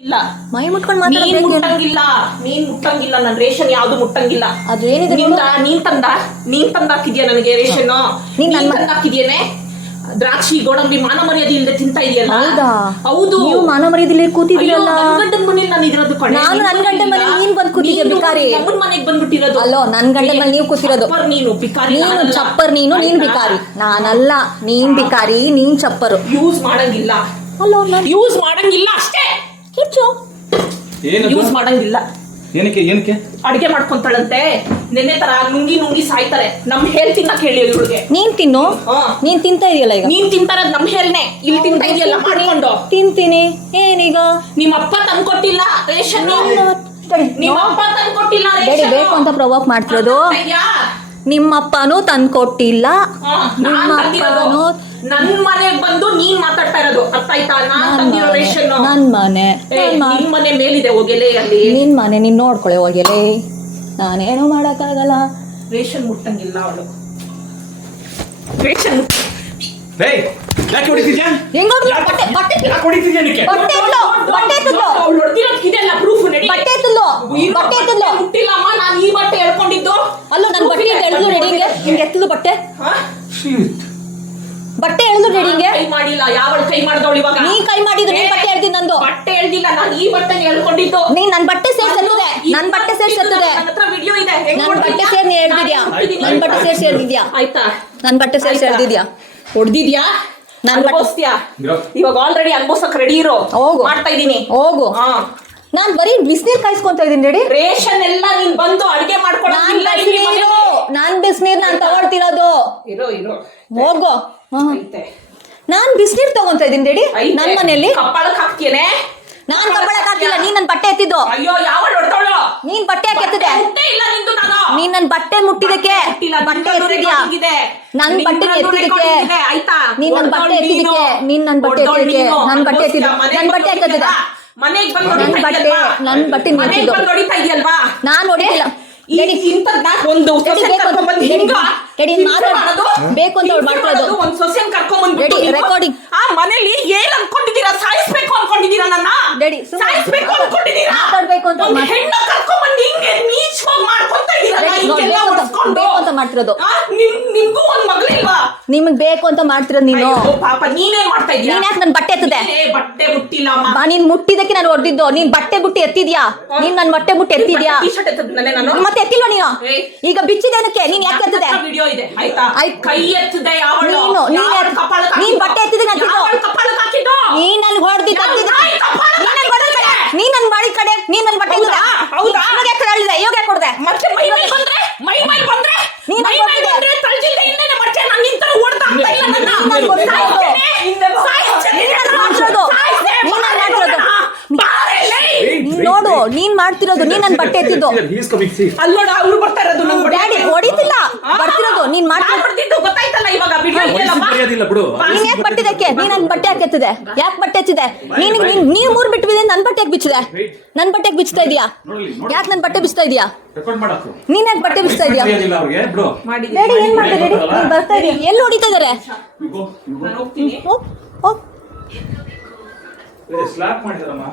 ಇಲ್ಲ. ಮೈ ಮುಟ್ಕೊಂಡು ನೀನ್ ಮುಟ್ಟಂಗಿಲ್ಲ. ನೀನ್ ಮುಟ್ಟಂಗಿಲ್ಲ. ನನ್ ರೇಷನ್ ಯಾವ್ದು ಮುಟ್ಟಂಗಿಲ್ಲ. ಅದು ಏನಿದೆ ನೀನ್ ತ- ನೀನ್ ತಂದ? ನೀನ್ ತಂದ ಹಾಕಿದ್ಯಾ ನನಗೆ ರೇಷನ್? ನೀನ್ ನೀನ್ ನನ್ ಮ- ತಂದ ಹಾಕಿದ್ಯೇನೆ ದ್ರಾಕ್ಷಿ ಗೋಡಂಬಿ ಮಾನ ಮರ್ಯಾದೆ ಇಲ್ಲದೆ ತಿಂತಾ ಇದೆಯಲ್ಲ? ಹೌದಾ? ಹೌದು. ನೀವು ಮಾನ ಮರ್ಯಾದೆ ಅಯ್ಯೋ, ಕೂತಿದ್ದೀರಲ್ಲ ನನ್ ಗಂಡನ್ ಮನೇಲಿ ನಾನು ಇರೋದು ಕಣೆ. ನಾನು ನಿನ್ ನನ್ ಗಂಡನ್. ಮನೇಲಿ ನೀನ್ ಬಂದ್ ಕೂತಿದ್ಯ ನೀನು ಬಿಕಾರಿ. ನಮ್ಮನ್ ಮನೆಗ್ ಬಂದ್ಬಿಟ್ಟಿರೋದು. ಅಲ್ಲೋ ನನ್ ಗಂಡ ಮೇಲೆ ನೀವು ಕೂತಿರೋದು. ಚಪ್ಪರ್ ನೀನು ಬಿಕಾರಿ ನೀನು ಚಪ್ಪರ್ ನೀನು ನೀನ್ ಬಿಕಾರಿ ನಾನಲ್ಲ ನೀನ್ ಬಿಕಾರಿ ನೀನ್ ಚಪ್ಪರ್. ಯೂಸ್ ಮಾಡಂಗಿಲ್ಲ. ಅಲ್ಲೋ ನಾನು ಯೂಸ್ ಮಾಡಂಗಿಲ್ಲ ಅಷ್ಟೇ. ಕಿಚ್ಚು ಯೂಸ್ ಮಾಡಂಗಿಲ್ಲ. ಏನಕ್ಕೆ ಏನಕ್ಕೆ? ಅಡಿಗೆ ಮಾಡ್ಕೊಂತಾಳಂತೆ. ನಿನ್ನೆ ತರ ನುಂಗಿ ನುಂಗಿ ಸಾಯ್ತಾರೆ. ನಮ್ ಹೇರ್ ತಿನ್ನಕ್ ಹೇಳಿ ಇವಳಿಗೆ. ನೀನ್ ತಿನ್ನು? ಹಾ. ನೀನ್ ತಿಂತಾ ಇದೆಯಲ್ಲ ಈಗ? ನೀನ್ ತಿಂತಾರದ್ ನಮ್ ಹೇರ್ನೆ ಇಲ್ಲಿ ತಿಂತಾ ಇದೆಯಲ್ಲ ಮಾಡ್ಕೊಂಡು. ತಿಂತೀನಿ. ಏನೀಗ? ನಿಮ್ಮ ಅಪ್ಪ ತಂದ್ಕೊಟ್ಟಿಲ್ಲ ರೇಷನ್. ನಿಮ್ಮ ಅಪ್ಪ ತಂದ್ಕೊಟ್ಟಿಲ್ಲ ಬೇಡಿ ರೇಷನ್. ಬೇಕು ಅಂತ ಪ್ರವೋಕ್ ಮಾಡ್ತಿರೋದು. ನಿಮ್ಮಪ್ಪನೂ ತಂದ್ಕೊಟ್ಟಿಲ್ಲ ನಿಮ್ಮ ಅಪ್ಪನೂ ನನ್ ಮನೆಗೆ ಬಂದು ನೀನ್ ಮಾತಾಡ್ತಾ ಇರೋದು. ಅರ್ಥ ಆಯ್ತಾ? ನಾನ್ ತಂದಿರೋ ರೇಷನ್. ನನ್ ಮನೆ. ನನ್ ಮನೆ. ಮೇಲಿದೆ ಹೋಗೆಲೆ ಅಲ್ಲಿ. ನಿನ್ ಮನೆ ನೀನ್ ನೋಡ್ಕೊಳೆ ಹೋಗೆಲೆ. ನಾನೇನು ಮಾಡಕ್ಕಾಗಲ್ಲ. ರೇಷನ್ ಮುಟ್ಟಂಗಿಲ್ಲ ಅವಳು. ರೇಷನ್ ಏಯ್ ಯಾಕೆ ಹೊಡಿತಿದ್ಯಾ? ಬಟ್ಟೆ ಬಟ್ಟೆ ಯಾಕೆ ಹೊಡಿತಿದ್ಯಾ ನಿಕ್ಕೆ ಬಟ್ಟೆ ಎತ್ಲು, ಬಟ್ಟೆ ಎತ್ತಲು. ಅವ್ಳು ಇದೆಲ್ಲ ಪ್ರೂಫ್ ನಡಿ. ಬಟ್ಟೆ ಎತ್ತಲು ಬಟ್ಟೆ ಎತ್ತಲು ಮುಟ್ಟಿಲ್ಲಮ್ಮ ನಾನು ಈ ಬಟ್ಟೆ ಹೇಳ್ಕೊಂಡಿದ್ದು ಅಲ್ಲೋ ನನ್ನ ಬಟ್ಟೆ ಎಳೆದು ರೆಡಿ ಹಿಂಗೆ ಹಿಂಗೆ ಎತ್ತಲು ಬಟ್ಟೆ. ಹಾ? ಬಟ್ಟೆ ಎಳ್ದು ರೆಡಿ ಹಿಂಗೆ. ಕೈ ಮಾಡಿಲ್ಲ ಯಾವಳು ಕೈ ಮಾಡಿದವಳು ಇವಾಗ? ನೀ ಕೈ ಮಾಡಿದ್ರು ನೀನ್ ಬಟ್ಟೆ ಎಳ್ದಿ ನಂದು. ಬಟ್ಟೆ ಎಳ್ದಿಲ್ಲ ನಾನು ಈ ಬಟ್ಟೆ ಹೇಳ್ಕೊಂಡಿದ್ದು ನೀನ್ ನನ್ ಬಟ್ಟೆ ಸೇರ್ಸತ್ತದೆ ನನ್ ಬಟ್ಟೆ ಸೇರ್ಸತ್ತದೆ. ಹತ್ರ ವಿಡಿಯೋ ಇದೆ. ನನ್ ಬಟ್ಟೆ? ಸೇರ್ ನೀ ಎಳ್ದಿದ್ಯಾ? ನನ್ ಬಟ್ಟೆ ಸೇರ್ಸಿ ಎಳ್ದಿದ್ಯಾ ಆಯ್ತಾ? ನನ್ ಬಟ್ಟೆ ಸೇರ್ಸಿ? ಎಳ್ದಿದ್ಯಾ ಹೊಡ್ದಿದ್ಯಾ? ನನ್ ಬಟ್ಟೆ- ಇವಾಗ ಆಲ್ರೆಡಿ ಅನ್ಭವಿಸಕ್ ರೆಡಿ ಇರೋ. ಹೋಗು. ಮಾಡ್ತಾ ಇದೀನಿ ಹೋಗು. ಹಾ. ನಾನ್ ಬರೀ ಬಿಸಿನೀರ್ ಕಾಯಿಸ್ಕೊಂತ ಇದೀನಿ ರೆಡಿ ರೇಷನ್ ಎಲ್ಲ ನೀನ್ ಬಂದು ಅಡಿಗೆ ನಾನ್ ಮಾಡ್ಕೊಳಂಗಿಲ್ಲ ಬಿಸಿನೀರು. ನಾನ್ ಬಿಸಿನೀರ್ ನಾನ್ ತಗೊಳ್ತಿರೋದು. ಇರೋ ಇರೋ. ಹೋಗು. ಐತೆ. ನಾನ್ ಬಿಸಿನೀರ್ ತಗೊಂತ ಇದೀನಿ ರೆಡಿ ಐತೆ. ನನ್ ಕಪ್ಪಾಳಕ್ ಹಾಕ್ತೇನೆ ನಾನ್ ಕಬ್ಬಳಕ್ ಹಾಕಿಲ್ಲ ನೀನ್ ನನ್ ಬಟ್ಟೆ ಎತ್ತಿದ್ದು. ಅಯ್ಯೋ ಯಾವ ಹೊಡ್ತಾಳು? ನೀನ್ ಬಟ್ಟೆ ಯಾಕೆ ಎತ್ತಿದೆ? ಇಲ್ಲ ನಿಂದು ನಾನು. ನೀನ್ ನನ್ ಬಟ್ಟೆ ಮುಟ್ಟಿದಕ್ಕೆ ಮುಟ್ಟಿಲ್ಲ, ಬಟ್ಟೆ ನಿನ್ನದು ಎತ್ತಿದ್ಯಾ? recording ಇದೆ. ನನ್ ಬಟ್ಟೆ ನಿನ್ನದು ಎತ್ತಿದಕ್ಕೆ recording ಇದೆ, ಆಯ್ತಾ? ನೀನ್ ನನ್ ಬಟ್ಟೆ. ಎತ್ತಿದಕ್ಕೆ ನೀನ್. ನನ್ ಬಟ್ಟೆ ಎತ್ತಿದಕ್ಕೆ ನೀನು. ನನ್ ಬಟ್ಟೆ ಎತ್ತಿದ ನನ್. ಬಟ್ಟೆ ಎತ್ತಿದ ಹೊಡಿತಿದ್ಯಾ? ಮನೆಗ್ ಬಂದು ನನ್ ಹೊಡಿತಾ ಬಟ್ಟೆ ಇದೆಯಲ್ವಾ? ನನ್ ಬಟ್ಟೆ ಮನೆಗ್ ನಿಂತಿದ್ದು ಬಂದು ಹೊಡಿತಾ ಇದೆಯಲ್ವಾ? ನಾನ್ ಹೊಡಿತಿಲ್ಲ. ಈ ರೆಡಿ ಒಂದು ಕರ್ಕೊಂಡ್ಬಂದು ಹಿಂಗ ರೆಡಿ ಬೇಕು ಅಂತ ಅವ್ಳು ಮಾಡ್ಕೊಳ್ಳೋದು. ಒಂದು ಸೊಸೆನ್ ಕರ್ಕೊಂಡ್ಬಂದ್ಬಿಟ್ಟು ರೆಡಿ, ರೆಕಾರ್ಡಿಂಗ್ ಆ ಮನೇಲಿ ಏನ್ ಅನ್ಕೊಂಡಿದೀರಾ ಸಾಯಿಸ್ಬೇಕು ಅನ್ಕೊಂಡಿದ್ದೀರಾ ನನ್ನ? ರೆಡಿ, ಸಾಯಿಸ್ಬೇಕು ಅನ್ಕೊಂಡಿದ್ದೀರಾ? ಮಾತಾಡ್ಬೇಕು ಅಂತ ಒಂದ್ ಹೆಣ್ಣ ಕರ್ಕೊಂಡ್ಬಂದು ಹಿಂಗೆ ನೀಚವಾಗಿ ಮಾಡ್ಕೊಂತ ಬೇಕು ಅಂತ- ಮಾಡ್ತಿರೋದು. ನಿಮ್ಗೂ ನಿಮಗ್ ಬೇಕು ಅಂತ ಮಾಡ್ತಿರ ನೀನು. ಅಯ್ಯೋ, ಪಾಪ ನೀನೇನ್ ಮಾಡ್ತಾ ಇದೀಯ ನೀನ್ ಯಾಕೆ ನನ್ ಬಟ್ಟೆ ಎತ್ತದೆ? ಏ, ಬಟ್ಟೆ ಮುಟ್ಟಿಲ್ಲ ಅಮ್ಮ. ನೀನ್ ಮುಟ್ಟಿದಕ್ಕೆ ನಾನು ಹೊಡೆದಿದ್ದು ನೀನ್ ಬಟ್ಟೆ ಬುಟ್ಟಿ ಎತ್ತಿದ್ಯಾ? ನೀನ್ ನನ್ ಬಟ್ಟೆ ಬುಟ್ಟಿ ಎತ್ತಿದ್ಯಾ? ಟೀ ಶರ್ಟ್ ಎತ್ತದ್ನಲ್ಲೇ ನಾನು? ಮತ್ತೆ ಎತ್ತಿಲ್ವಾ ನೀನು? ಏಯ್. ಈಗ ಬಿಚ್ಚಿದೇನಕ್ಕೆ ನೀನ್ ಯಾಕೆ ಎತ್ತದೆ? ವಿಡಿಯೋ ಇದೆ ಆಯ್ತಾ? ಆಯ್ತ್. ಕೈ ಎತ್ತದೆ ಯಾವಳು? ನೀನು, ನೀನ್ ಯಾವಳು ಎತ್- ಕಪಾಳಕ್ಕೆ ನೀನ್ ಹಾಕಿದ್ದು? ಬಟ್ಟೆ ಎತ್ತಿದ್ದು ನಾನ್ ತಿನ್ನು. ಯಾವಳು ಕಪಾಳಕ್ಕೆ ಹಾಕಿದ್ದು? ನೀನ್ ನನ್ ಹೊಡೆದಿದ್ದ ಯಾವ ನಾಯಿ ಕಪಾಳಕ್ಕೆ ನೀನ್ ನನ್ ಹೊಡೆದ ಕಡೆ ನೀನ್ ನನ್ ಮಾಡಿ ಕಡೆ ನೀನ್ ನನ್ ಬಟ್ಟೆ ಹೌದಾ? ಹೌದಾ? ಇವಾಗ ಯಾಕೆ ಹೇಳಿದೆ ಇವಾಗ ಯಾಕೆ ಕೊಡ್ದೆ ಮತ್ತೆ ಮೈ ಮೇಲೆ ಬಂದ್ರೆ ಮೈ ಮೇಲೆ ಬಂದ್ರೆ ನೀನ್ ಮೈ ನನ್ ಮೇಲೆ ಕೊಟ್ಟಿದ್ದೆ. ಬಂದ್ರೆ ತಳ್ಜಿಲ್ದೆ ಹಿಂದೆನೆ ಬಟ್ಟೆ ನಾನು ನಿಂತ ಓಡ್ತಾ ಆಗ್ತಾ ಇಲ್ಲ ನನ್ನ. ನೀನ್ ನನ್ ಕೊಟ್ಟಿದ್ದು. ಸಾಯ್ತೇನೆ. ಸಾಯ್ತೇನೆ. ನೀನ್ ನನ್ ಮಾಡ್ತಿರೋದು. ಸಾಯ್ತೇನೆ. ನೀನ್ ನನ್ ಮಾಡ್ತಿರೋದು. ಬಾರೆ ಲೇ. ನೀನ್ ನೋಡು ನೀನ್ ಮಾಡ್ತಿರೋದು ನೀನ್ ನನ್ ಬಟ್ಟೆ ಎತ್ತಿದ್ದು. ಅಲ್ಲ ನೋಡು ಅವ್ರು ಬರ್ತಾ ಇರೋದು ಡ್ಯಾಡಿ. ಹೊಡಿತಿಲ್ಲ. ಬರ್ತಿರೋದು ನೀನ್ ಮಾಡ್ತಿರೋದು ಗೊತ್ತಾಯ್ತಲ್ಲ ಇದೆಯಲ್ಲ ಬಿಡು. ನೀನ್ ಯಾಕೆ ಬಟ್ಟೆ ಇದಕ್ಕೆ ನೀನ್ ನನ್ ಬಟ್ಟೆ ಹಾಕೆತ್ತಿದೆ ಯಾಕೆ ಬಟ್ಟೆ ಹಚ್ಚಿದೆ? ನೀನ್ ನೀನ್ ನೀವ್ ಮೂರ್ ಬಿಟ್ಟಿದೆ ನನ್ ಬಟ್ಟೆ ಯಾಕೆ ಬಿಚ್ಚಿದೆ? ನನ್ ಬಟ್ಟೆ ಯಾಕೆ ಬಿಚ್ತಾ ಇದೀಯಾ. ಯಾಕೆ ನನ್ ಬಟ್ಟೆ ಬಿಚ್ತಾ ಇದೀಯಾ? ನೀನ್ ಯಾಕೆ ಬಟ್ಟೆ ಬಿಚ್ತಾ ಇದೀಯಾ. ಡ್ಯಾಡಿ ಏನ್ ಮಾಡ್ತಾ ರೆಡಿ? ನೀನ್ ಬರ್ತಾ ಇದೀಯ? ಎಲ್ಲಿ ಹೊಡಿತಾ ಇದಾರೆ? ಸ್ಲಾಪ್ ಮಾಡಿದಾರಮ್ಮ.